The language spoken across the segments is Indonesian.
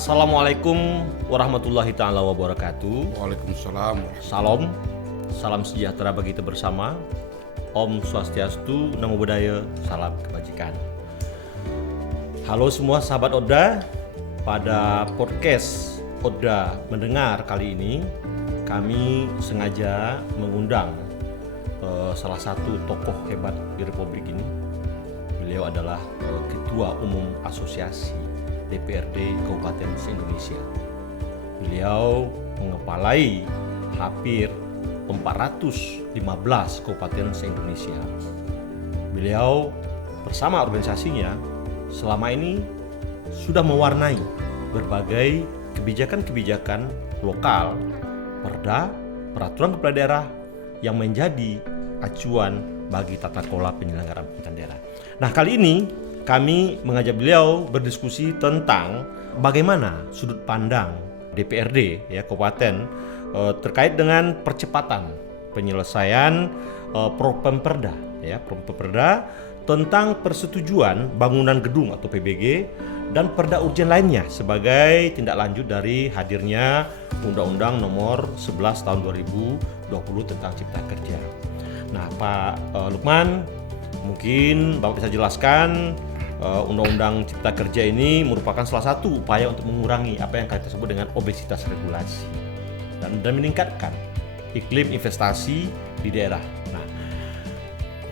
Assalamualaikum warahmatullahi ta'ala wabarakatuh. Waalaikumsalam. Salam, salam sejahtera bagi kita bersama. Om Swastiastu, Namo Buddhaya, salam kebajikan. Halo semua sahabat Oda. Pada podcast Oda Mendengar kali ini, kami sengaja mengundang salah satu tokoh hebat di Republik ini. Beliau adalah Ketua Umum Asosiasi DPRD Kabupaten se-Indonesia. Beliau mengepalai hampir 415 kabupaten se-Indonesia. Beliau bersama organisasinya selama ini sudah mewarnai berbagai kebijakan-kebijakan lokal, perda, peraturan kepala daerah yang menjadi acuan bagi tata kelola penyelenggaraan pemerintahan daerah. Nah, kali ini kami mengajak beliau berdiskusi tentang bagaimana sudut pandang DPRD kabupaten terkait dengan percepatan penyelesaian Propemperda Propemperda tentang persetujuan bangunan gedung atau PBG dan perda urgen lainnya sebagai tindak lanjut dari hadirnya Undang-Undang Nomor 11 Tahun 2020 tentang Cipta Kerja. Nah, Pak Lukman, mungkin Bapak bisa jelaskan Undang-Undang Cipta Kerja ini merupakan salah satu upaya untuk mengurangi apa yang kita sebut dengan obesitas regulasi dan meningkatkan iklim investasi di daerah. Nah,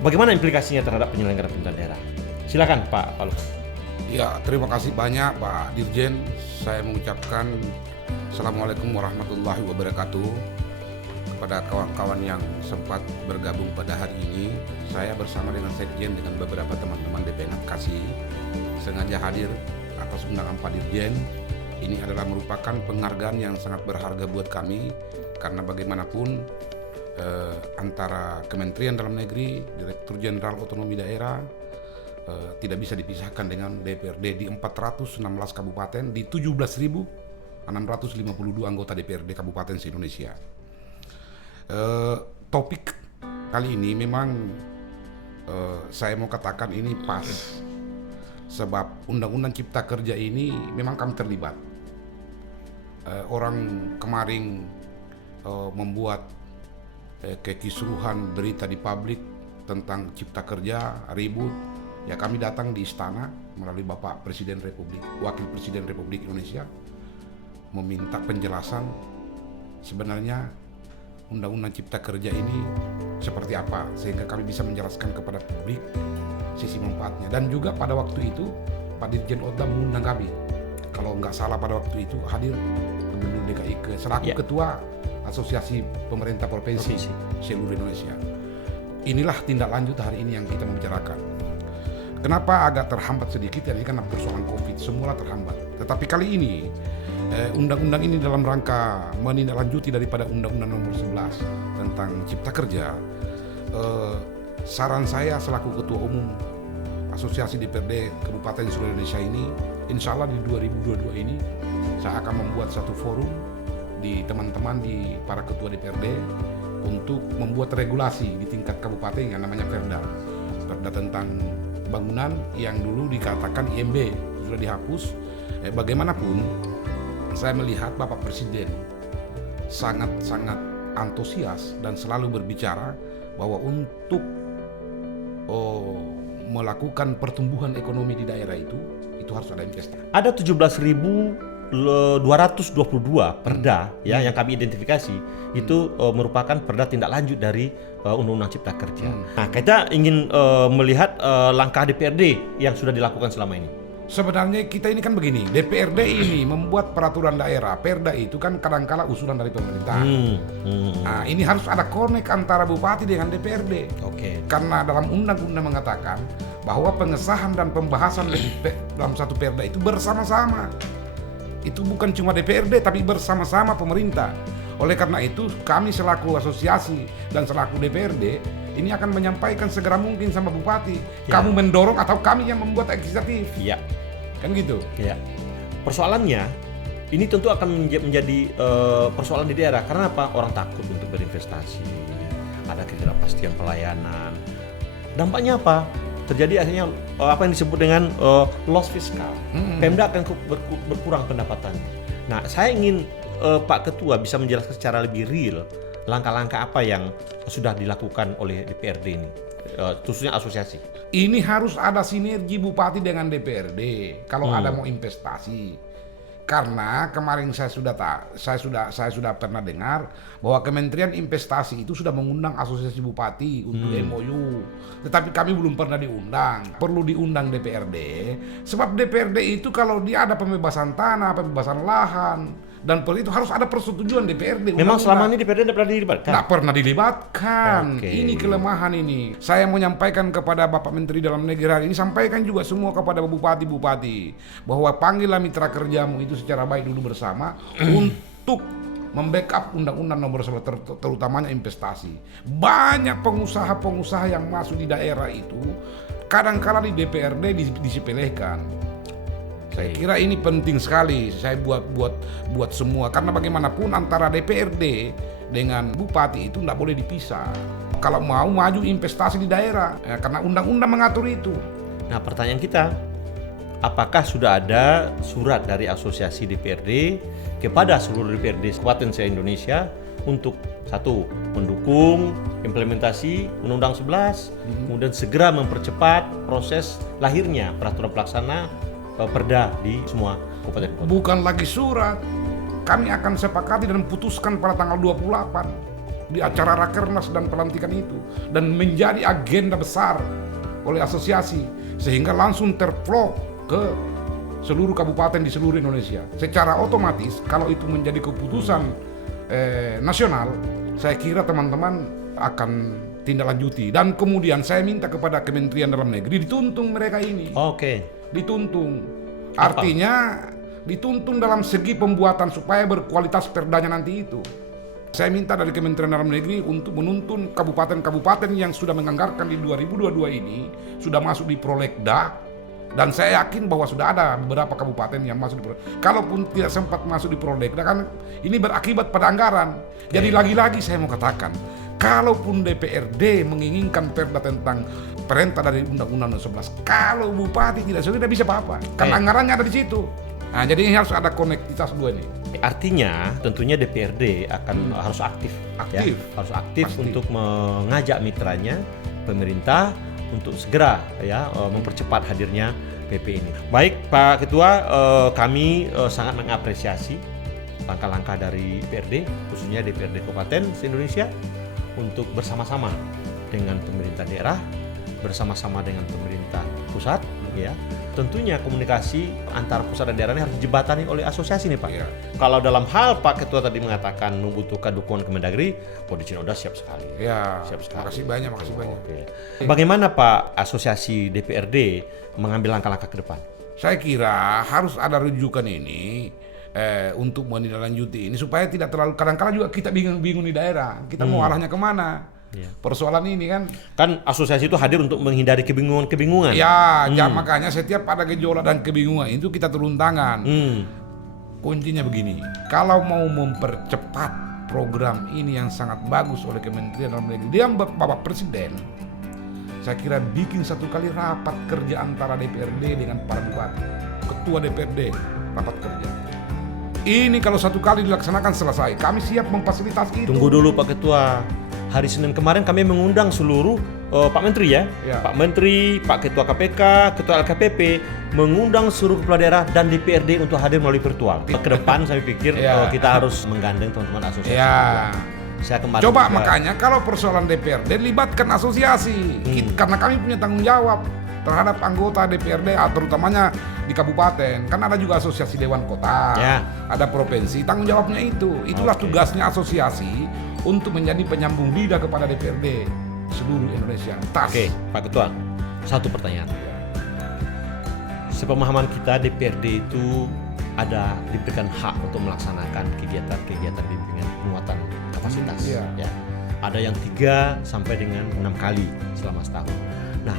bagaimana implikasinya terhadap penyelenggaraan pemerintahan daerah? Silakan Pak Lukman. Ya, terima kasih banyak Pak Dirjen. Saya mengucapkan Assalamualaikum warahmatullahi wabarakatuh kepada kawan-kawan yang sempat bergabung pada hari ini. Saya bersama dengan Sekjen dengan beberapa teman-teman DPN Advokasi sengaja hadir atas undangan Pak Dirjen. Ini adalah merupakan penghargaan yang sangat berharga buat kami karena bagaimanapun antara Kementerian Dalam Negeri, Direktur Jenderal Otonomi Daerah tidak bisa dipisahkan dengan DPRD di 416 kabupaten di 17.652 anggota DPRD Kabupaten se-Indonesia. Topik kali ini memang saya mau katakan ini pas sebab Undang-Undang Cipta Kerja ini memang kami terlibat. Orang kemarin membuat kekisruhan berita di publik tentang Cipta Kerja, ribut. Ya, kami datang di istana melalui Bapak Presiden Republik, Wakil Presiden Republik Indonesia meminta penjelasan sebenarnya Undang-Undang Cipta Kerja ini seperti apa sehingga kami bisa menjelaskan kepada publik sisi manfaatnya. Dan juga pada waktu itu Pak Dirjen Oda mengundang kami, kalau nggak salah pada waktu itu hadir Gubernur DKI selaku Ketua Asosiasi Pemerintah Provinsi seluruh Indonesia. Inilah tindak lanjut hari ini yang kita membicarakan. Kenapa agak terhambat sedikit? Ya, ini karena persoalan COVID, semula terhambat. Tetapi kali ini undang-undang ini dalam rangka menindaklanjuti daripada Undang-Undang Nomor 11 tentang Cipta Kerja. Saran saya selaku Ketua Umum Asosiasi DPRD Kabupaten seluruh Indonesia ini, insya Allah di 2022 ini saya akan membuat satu forum di teman-teman di para ketua DPRD untuk membuat regulasi di tingkat kabupaten yang namanya Perda tentang bangunan yang dulu dikatakan IMB sudah dihapus. Bagaimanapun saya melihat Bapak Presiden sangat-sangat antusias dan selalu berbicara bahwa untuk melakukan pertumbuhan ekonomi di daerah itu harus ada investasi. Ada 17.222 perda yang kami identifikasi itu merupakan perda tindak lanjut dari Undang-Undang Cipta Kerja. Nah, kita ingin melihat langkah DPRD yang sudah dilakukan selama ini. Sebenarnya kita ini kan begini, DPRD ini membuat peraturan daerah, perda itu kan kadangkala usulan dari pemerintah. Nah, ini harus ada konek antara bupati dengan DPRD. Karena dalam undang-undang mengatakan bahwa pengesahan dan pembahasan dalam satu perda itu bersama-sama. Itu bukan cuma DPRD tapi bersama-sama pemerintah. Oleh karena itu kami selaku asosiasi dan selaku DPRD ini akan menyampaikan segera mungkin sama bupati. Kamu mendorong atau kami yang membuat legislatif. Kan gitu. Persoalannya ini tentu akan menjadi persoalan di daerah. Karena apa? Orang takut untuk berinvestasi. Ada ketidakpastian pelayanan. Dampaknya apa? terjadi akhirnya apa yang disebut dengan loss fiskal. Pemda akan berkurang pendapatannya. Nah, saya ingin Pak Ketua bisa menjelaskan secara lebih real langkah-langkah apa yang sudah dilakukan oleh DPRD ini, khususnya asosiasi. Ini harus ada sinergi bupati dengan DPRD kalau ada mau investasi. Karena kemarin saya sudah pernah dengar bahwa Kementerian Investasi itu sudah mengundang asosiasi bupati untuk MOU. Tetapi kami belum pernah diundang. Perlu diundang DPRD. Sebab DPRD itu kalau dia ada pembebasan tanah, pembebasan lahan, dan itu harus ada persetujuan DPRD. Memang selama ini DPRD tidak pernah dilibatkan? Tidak pernah dilibatkan. Okay. Ini kelemahan ini. Saya mau menyampaikan kepada Bapak Menteri Dalam Negeri hari ini, sampaikan juga semua kepada bupati-bupati bahwa panggillah mitra kerjamu itu secara baik dulu bersama untuk membackup undang-undang nomor 11 terutamanya investasi. Banyak pengusaha-pengusaha yang masuk di daerah itu kadang-kala di DPRD disepelekan. Saya kira ini penting sekali saya buat semua, karena bagaimanapun antara DPRD dengan bupati itu tidak boleh dipisah. Kalau mau maju investasi di daerah, ya, karena undang-undang mengatur itu. Nah, pertanyaan kita, apakah sudah ada surat dari asosiasi DPRD kepada seluruh DPRD Kabupaten se-Indonesia untuk satu, mendukung implementasi Undang-Undang 11, kemudian segera mempercepat proses lahirnya peraturan pelaksana perda di semua kabupaten kota? Bukan lagi surat, kami akan sepakati dan putuskan pada tanggal 28 di acara Rakernas dan pelantikan itu, dan menjadi agenda besar oleh asosiasi sehingga langsung tervlog ke seluruh kabupaten di seluruh Indonesia. Secara otomatis kalau itu menjadi keputusan nasional, saya kira teman-teman akan tindak lanjuti, dan kemudian saya minta kepada Kementerian Dalam Negeri dituntung mereka ini. Oke. Dituntung, artinya dituntung dalam segi pembuatan supaya berkualitas perdanya nanti itu. Saya minta dari Kementerian Dalam Negeri untuk menuntun kabupaten-kabupaten yang sudah menganggarkan di 2022 ini sudah masuk di Prolegda, dan saya yakin bahwa sudah ada beberapa kabupaten yang masuk di Prolegda. Kalaupun tidak sempat masuk di Prolegda kan ini berakibat pada anggaran. Jadi lagi-lagi saya mau katakan, kalaupun DPRD menginginkan perda tentang perintah dari Undang-Undang 11, kalau bupati tidak bisa apa-apa, karena anggarannya ada di situ. Nah, jadi ini harus ada konektivitas dua ini. Artinya tentunya DPRD akan harus aktif. Ya, harus aktif Pasti. untuk mengajak mitranya, pemerintah, untuk segera ya mempercepat hadirnya PP ini. Baik Pak Ketua, kami sangat mengapresiasi langkah-langkah dari DPRD, khususnya DPRD Kabupaten se-Indonesia, untuk bersama-sama dengan pemerintah daerah, bersama-sama dengan pemerintah pusat, ya. Tentunya komunikasi antara pusat dan daerah ini harus dijembatani oleh asosiasi nih Pak. Iya. Kalau dalam hal Pak Ketua tadi mengatakan membutuhkan dukungan Kemendagri, Polisi Cinoda siap sekali. Ya, Siap sekali. makasih banyak. Oke. Bagaimana Pak asosiasi DPRD mengambil langkah-langkah ke depan? Saya kira harus ada rujukan ini untuk menindaklanjuti ini supaya tidak terlalu, kadang-kala juga kita bingung di daerah, kita mau arahnya kemana. Ya. Persoalan ini Kan asosiasi itu hadir untuk menghindari kebingungan-kebingungan. ya, makanya setiap ada gejolak dan kebingungan itu kita turun tangan. Kuncinya begini, kalau mau mempercepat program ini yang sangat bagus oleh Kementerian Dalam Negeri, dia Bapak Presiden, saya kira bikin satu kali rapat kerja antara DPRD dengan para bupati, ketua DPRD, rapat kerja. Ini kalau satu kali dilaksanakan selesai, kami siap memfasilitasi itu. Tunggu dulu Pak Ketua. Hari Senin kemarin kami mengundang seluruh Pak Menteri ya. Pak Menteri, Pak Ketua KPK, Ketua LKPP, mengundang seluruh kepala daerah dan DPRD untuk hadir melalui virtual. Ke depan saya pikir kita harus menggandeng teman-teman asosiasi. Saya kemarin Coba juga, makanya kalau persoalan DPRD libatkan asosiasi, karena kami punya tanggung jawab terhadap anggota DPRD, terutamanya di kabupaten. Kan ada juga asosiasi Dewan Kota, ada provinsi, tanggung jawabnya itu. Itulah tugasnya asosiasi untuk menjadi penyambung lidah kepada DPRD seluruh Indonesia. Oke, Pak Ketua, satu pertanyaan. Sepemahaman kita DPRD itu diberikan hak untuk melaksanakan kegiatan-kegiatan bimbingan penguatan kapasitas. Ya. Ada yang 3 sampai dengan 6 kali selama setahun. Nah,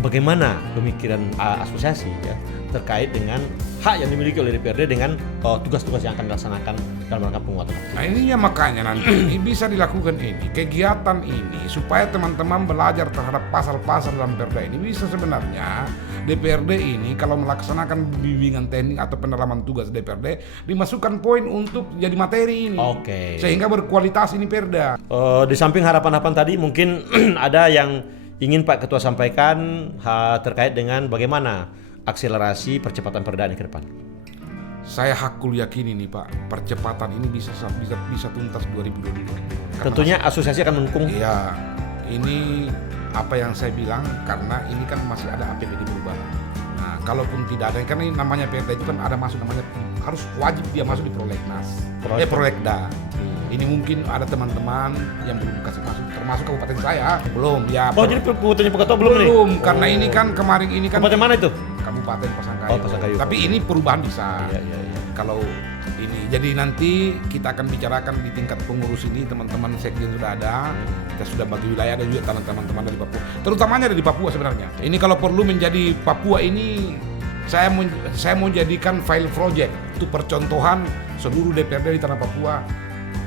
bagaimana pemikiran asosiasi ya terkait dengan hak yang dimiliki oleh DPRD dengan tugas-tugas yang akan dilaksanakan dalam rangka penguatan hak. Nah ininya makanya nanti ini bisa dilakukan kegiatan ini supaya teman-teman belajar terhadap pasal-pasal dalam Perda ini. Bisa sebenarnya DPRD ini kalau melaksanakan bimbingan teknik atau pendalaman tugas DPRD dimasukkan poin untuk jadi materi ini. Oke. Sehingga berkualitas ini Perda. Di samping harapan-harapan tadi mungkin ada yang ingin Pak Ketua sampaikan terkait dengan bagaimana akselerasi percepatan Perda ini ke depan. Saya hakul yakini nih Pak, percepatan ini bisa tuntas 2022. Tentunya asosiasi akan mendukung. Iya, ini apa yang saya bilang karena ini kan masih ada APBD perubahan. Nah, kalaupun tidak ada, karena ini namanya Perda itu kan ada masuk namanya harus wajib dia masuk di prolegnas, prolegda. Ini mungkin ada teman-teman yang belum kasih masuk, termasuk kabupaten saya belum ya. Oh jadi kabupaten Pak Ketua belum nih? Belum, karena ini kan kemarin ini kan kabupaten mana itu? Kabupaten Pasangkayu. Oh, Pasangkayu. Tapi ini perubahan bisa. Iya. Kalau ini, jadi nanti kita akan bicarakan di tingkat pengurus ini, teman-teman sekjen sudah ada, kita sudah bagi wilayah, ada juga teman-teman dari Papua, terutamanya dari Papua sebenarnya. Ini kalau perlu menjadi Papua ini, saya mau jadikan file project itu percontohan seluruh DPRD di tanah Papua.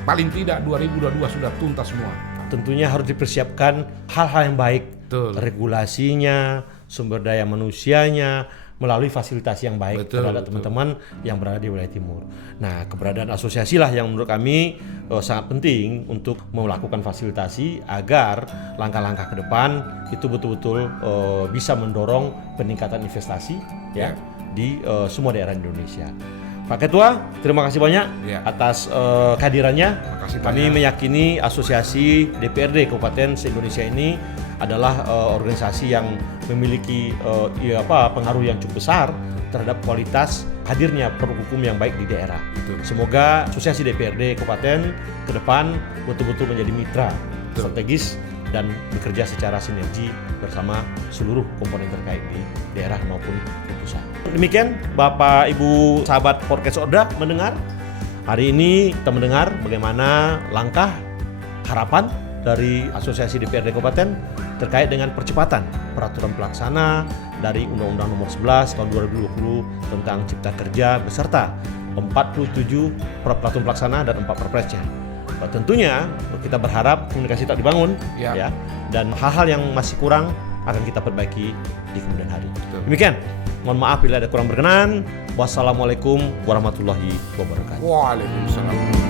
Paling tidak 2022 sudah tuntas semua. Tentunya harus dipersiapkan hal-hal yang baik. Betul. Regulasinya, sumber daya manusianya, melalui fasilitasi yang baik Betul, terhadap teman-teman yang berada di wilayah timur. Nah, keberadaan asosiasi lah yang menurut kami sangat penting untuk melakukan fasilitasi agar langkah-langkah ke depan itu betul-betul bisa mendorong peningkatan investasi ya di semua daerah Indonesia. Pak Ketua, terima kasih banyak atas kehadirannya. Kami meyakini asosiasi DPRD Kabupaten se-Indonesia ini adalah organisasi yang memiliki pengaruh yang cukup besar terhadap kualitas hadirnya produk hukum yang baik di daerah. Betul. Semoga asosiasi DPRD Kabupaten ke depan betul-betul menjadi mitra strategis dan bekerja secara sinergi bersama seluruh komponen terkait di daerah maupun di pusat. Demikian Bapak Ibu sahabat podcast Oda mendengar. Hari ini kita mendengar bagaimana langkah harapan dari Asosiasi DPRD Kabupaten terkait dengan percepatan peraturan pelaksana dari Undang-Undang Nomor 11 Tahun 2020 tentang Cipta Kerja beserta 47 peraturan pelaksana dan 4 perpresnya. Tentunya kita berharap komunikasi tak dibangun ya, dan hal-hal yang masih kurang akan kita perbaiki di kemudian hari. Demikian, mohon maaf bila ada kurang berkenan. Wassalamualaikum warahmatullahi wabarakatuh. Waalaikumsalam.